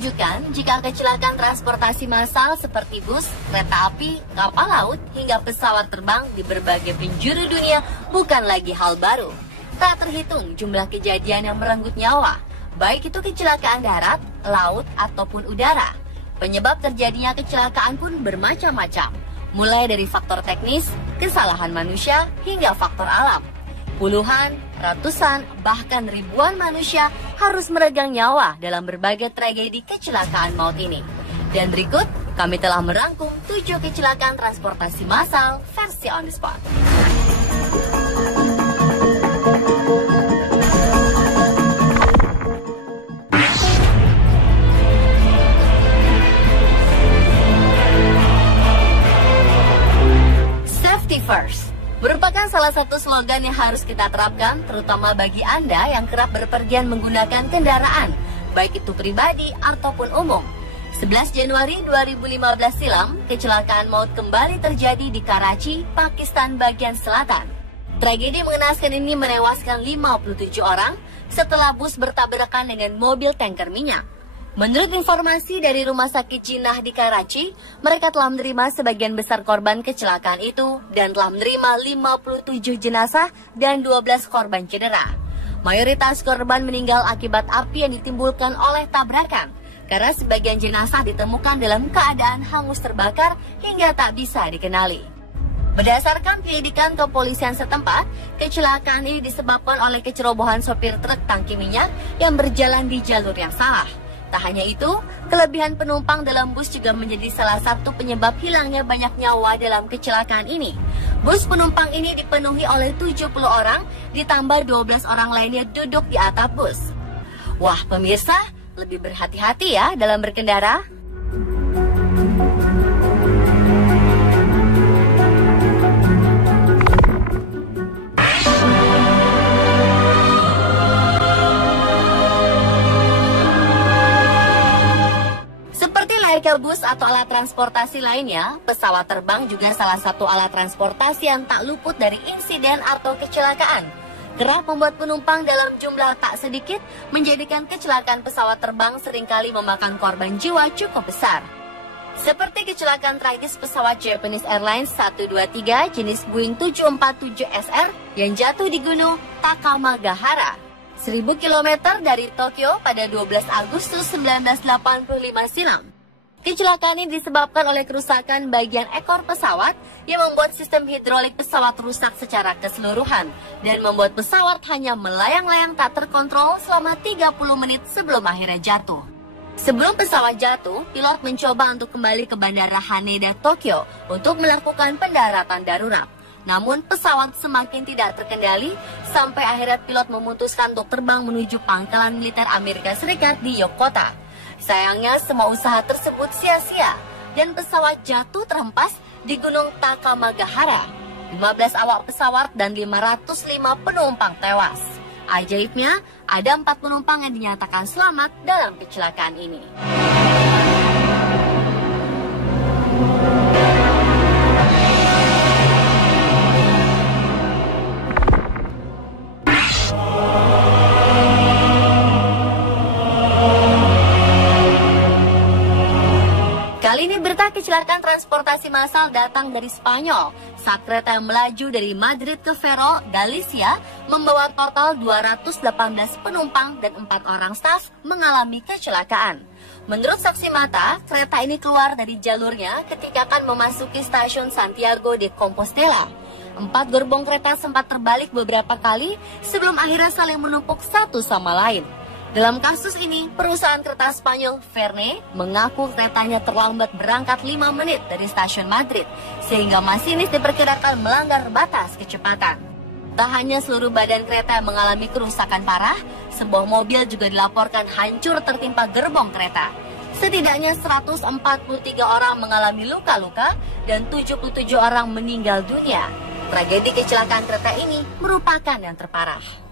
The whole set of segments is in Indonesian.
menunjukkan jika kecelakaan transportasi massal seperti bus, kereta api, kapal laut, hingga pesawat terbang di berbagai penjuru dunia bukan lagi hal baru. Tak terhitung jumlah kejadian yang merenggut nyawa, baik itu kecelakaan darat, laut, ataupun udara. Penyebab terjadinya kecelakaan pun bermacam-macam, mulai dari faktor teknis, kesalahan manusia, hingga faktor alam. Puluhan, ratusan, bahkan ribuan manusia harus meregang nyawa dalam berbagai tragedi kecelakaan maut ini. Dan berikut, kami telah merangkum 7 kecelakaan transportasi massal versi on the spot. Safety first merupakan salah satu slogan yang harus kita terapkan, terutama bagi Anda yang kerap berpergian menggunakan kendaraan, baik itu pribadi ataupun umum. 11 Januari 2015 silam, kecelakaan maut kembali terjadi di Karachi, Pakistan bagian selatan. Tragedi mengenaskan ini menewaskan 57 orang setelah bus bertabrakan dengan mobil tanker minyak. Menurut informasi dari Rumah Sakit Jinnah di Karachi, mereka telah menerima sebagian besar korban kecelakaan itu dan telah menerima 57 jenazah dan 12 korban cedera. Mayoritas korban meninggal akibat api yang ditimbulkan oleh tabrakan, karena sebagian jenazah ditemukan dalam keadaan hangus terbakar hingga tak bisa dikenali. Berdasarkan penyelidikan kepolisian setempat, kecelakaan ini disebabkan oleh kecerobohan sopir truk tangki minyak yang berjalan di jalur yang salah. Tak hanya itu, kelebihan penumpang dalam bus juga menjadi salah satu penyebab hilangnya banyak nyawa dalam kecelakaan ini. Bus penumpang ini dipenuhi oleh 70 orang, ditambah 12 orang lainnya duduk di atap bus. Wah, pemirsa, lebih berhati-hati ya dalam berkendara. Layaknya bus atau alat transportasi lainnya, pesawat terbang juga salah satu alat transportasi yang tak luput dari insiden atau kecelakaan. Kerap membuat penumpang dalam jumlah tak sedikit, menjadikan kecelakaan pesawat terbang seringkali memakan korban jiwa cukup besar. Seperti kecelakaan tragis pesawat Japanese Airlines 123 jenis Boeing 747SR yang jatuh di Gunung Takamagahara, 1000 km dari Tokyo pada 12 Agustus 1985 silam. Kecelakaan ini disebabkan oleh kerusakan bagian ekor pesawat yang membuat sistem hidrolik pesawat rusak secara keseluruhan dan membuat pesawat hanya melayang-layang tak terkontrol selama 30 menit sebelum akhirnya jatuh. Sebelum pesawat jatuh, pilot mencoba untuk kembali ke Bandara Haneda, Tokyo untuk melakukan pendaratan darurat. Namun pesawat semakin tidak terkendali sampai akhirnya pilot memutuskan untuk terbang menuju pangkalan militer Amerika Serikat di Yokota. Sayangnya semua usaha tersebut sia-sia dan pesawat jatuh terhempas di Gunung Takamagahara. 15 awak pesawat dan 505 penumpang tewas. Ajaibnya, ada 4 penumpang yang dinyatakan selamat dalam kecelakaan ini. Kali ini berita kecelakaan transportasi massal datang dari Spanyol saat kereta yang melaju dari Madrid ke Ferrol, Galicia membawa total 218 penumpang dan 4 orang staf mengalami kecelakaan. Menurut saksi mata, kereta ini keluar dari jalurnya ketika akan memasuki stasiun Santiago de Compostela. 4 gerbong kereta sempat terbalik beberapa kali sebelum akhirnya saling menumpuk satu sama lain. Dalam kasus ini, perusahaan kereta Spanyol Verne mengaku keretanya terlambat berangkat 5 menit dari stasiun Madrid, sehingga masinis diperkirakan melanggar batas kecepatan. Tak hanya seluruh badan kereta yang mengalami kerusakan parah, sebuah mobil juga dilaporkan hancur tertimpa gerbong kereta. Setidaknya 143 orang mengalami luka-luka dan 77 orang meninggal dunia. Tragedi kecelakaan kereta ini merupakan yang terparah.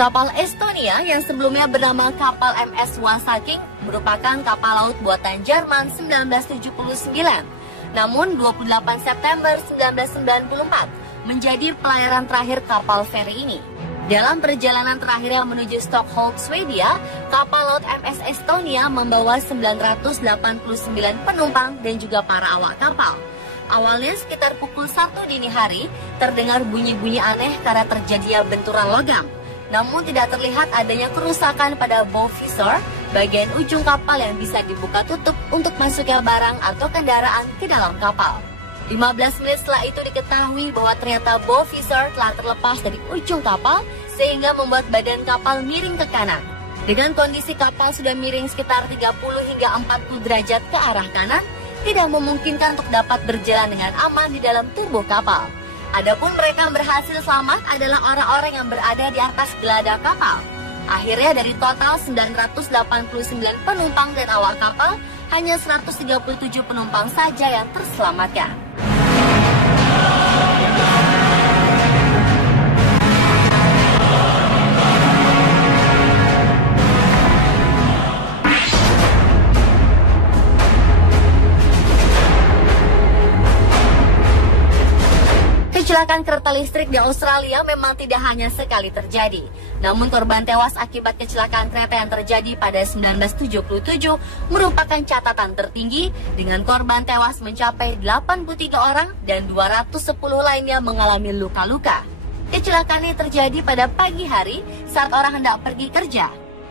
Kapal Estonia yang sebelumnya bernama kapal MS Wasaking merupakan kapal laut buatan Jerman 1979. Namun 28 September 1994 menjadi pelayaran terakhir kapal feri ini. Dalam perjalanan terakhirnya menuju Stockholm, Swedia, kapal laut MS Estonia membawa 989 penumpang dan juga para awak kapal. Awalnya sekitar pukul 1 dini hari, terdengar bunyi-bunyi aneh karena terjadinya benturan logam. Namun tidak terlihat adanya kerusakan pada bow visor, bagian ujung kapal yang bisa dibuka tutup untuk masuknya barang atau kendaraan ke dalam kapal. 15 menit setelah itu diketahui bahwa ternyata bow visor telah terlepas dari ujung kapal sehingga membuat badan kapal miring ke kanan. Dengan kondisi kapal sudah miring sekitar 30 hingga 40 derajat ke arah kanan, tidak memungkinkan untuk dapat berjalan dengan aman di dalam tubuh kapal. Adapun mereka yang berhasil selamat adalah orang-orang yang berada di atas geladak kapal. Akhirnya dari total 989 penumpang dan awak kapal, hanya 137 penumpang saja yang terselamatkan. Kecelakaan kereta listrik di Australia memang tidak hanya sekali terjadi. Namun korban tewas akibat kecelakaan kereta yang terjadi pada 1977 merupakan catatan tertinggi dengan korban tewas mencapai 83 orang dan 210 lainnya mengalami luka-luka. Kecelakaan ini terjadi pada pagi hari saat orang hendak pergi kerja.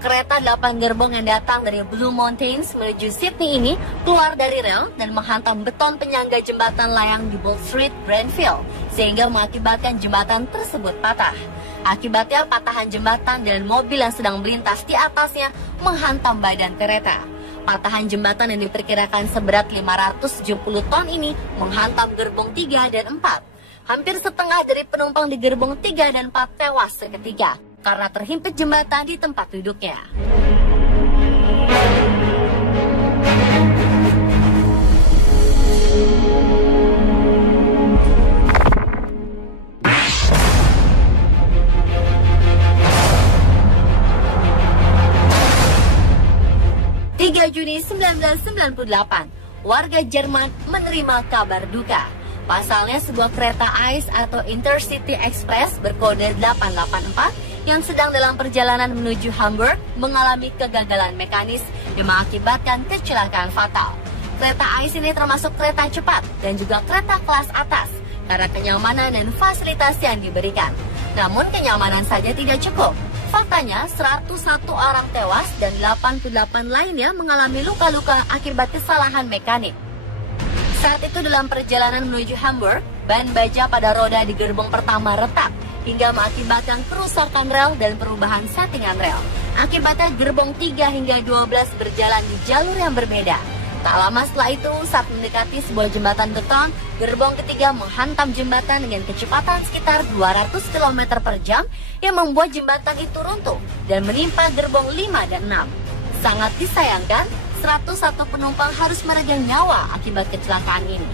Kereta 8 gerbong yang datang dari Blue Mountains menuju Sydney ini keluar dari rel dan menghantam beton penyangga jembatan layang di Bold Street, Granville, sehingga mengakibatkan jembatan tersebut patah. Akibatnya patahan jembatan dan mobil yang sedang melintas di atasnya menghantam badan kereta. Patahan jembatan yang diperkirakan seberat 570 ton ini menghantam gerbong 3 dan 4. Hampir setengah dari penumpang di gerbong 3 dan 4 tewas seketika karena terhimpit jembatan di tempat duduknya. Juni 1998, warga Jerman menerima kabar duka. Pasalnya sebuah kereta ICE atau Intercity Express berkode 884 yang sedang dalam perjalanan menuju Hamburg mengalami kegagalan mekanis yang mengakibatkan kecelakaan fatal. Kereta ICE ini termasuk kereta cepat dan juga kereta kelas atas karena kenyamanan dan fasilitas yang diberikan. Namun kenyamanan saja tidak cukup. Faktanya 101 orang tewas dan 88 lainnya mengalami luka-luka akibat kesalahan mekanik. Saat itu dalam perjalanan menuju Hamburg, ban baja pada roda di gerbong pertama retak hingga mengakibatkan kerusakan rel dan perubahan settingan rel. Akibatnya gerbong 3 hingga 12 berjalan di jalur yang berbeda. Tak lama setelah itu, saat mendekati sebuah jembatan beton, gerbong ketiga menghantam jembatan dengan kecepatan sekitar 200 km per jam yang membuat jembatan itu runtuh dan menimpa gerbong 5 dan 6. Sangat disayangkan, 101 penumpang harus meregang nyawa akibat kecelakaan ini.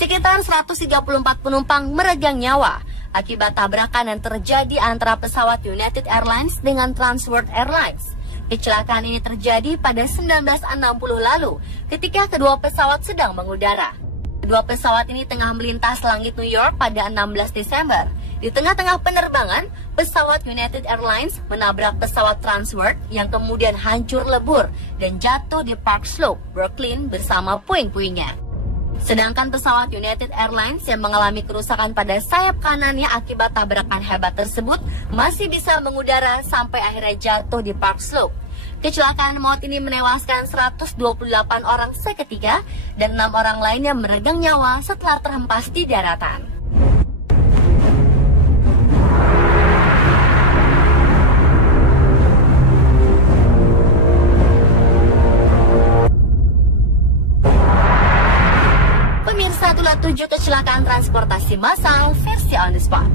Sekitar 134 penumpang meregang nyawa akibat tabrakan yang terjadi antara pesawat United Airlines dengan Transworld Airlines. Kecelakaan ini terjadi pada 1960 lalu ketika kedua pesawat sedang mengudara. Kedua pesawat ini tengah melintas langit New York pada 16 Desember. Di tengah-tengah penerbangan, pesawat United Airlines menabrak pesawat Transworld yang kemudian hancur lebur dan jatuh di Park Slope, Brooklyn bersama puing-puingnya. Sedangkan pesawat United Airlines yang mengalami kerusakan pada sayap kanannya akibat tabrakan hebat tersebut masih bisa mengudara sampai akhirnya jatuh di Park Slope. Kecelakaan maut ini menewaskan 128 orang seketika dan 6 orang lainnya meregang nyawa setelah terhempas di daratan. Pemirsa, itulah 7 kecelakaan transportasi massal versi on the spot.